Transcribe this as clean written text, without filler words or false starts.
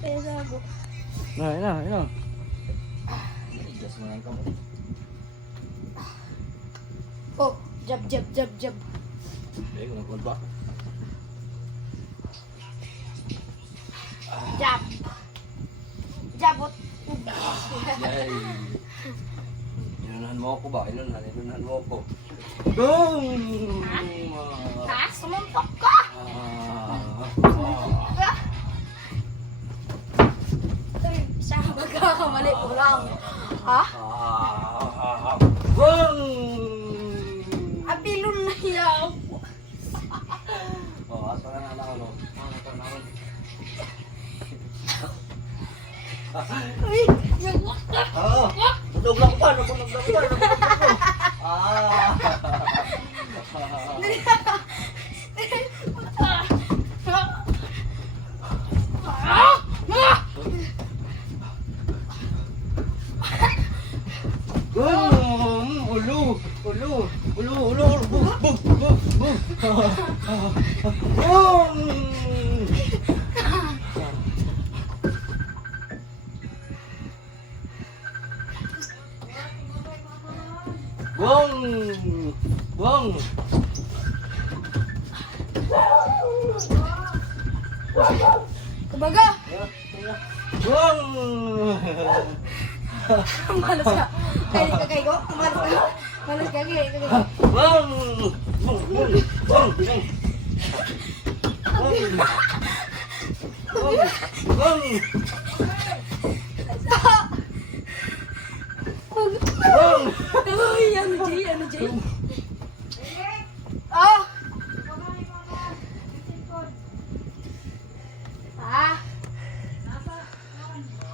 Pesago. Ina. Just mo lang kamo. Oh, jab. Eh, kung ba? Jab. Jabot. Yay. Inunahan mo ako ba? Inunahan mo ako. Boom! Ha? Sumuntok ka! Siya magkakamali ko lang. Ha? Boom! Apilon na yaw. Ato na na ako. Uy, yung Nagdag lang pa. Boom! Ulo! Boom! Boom! Kumbaga, Boom! malas ka. Kay ko, malas ka. Malas ka, kay ko. Boom! Uy, ano Jay?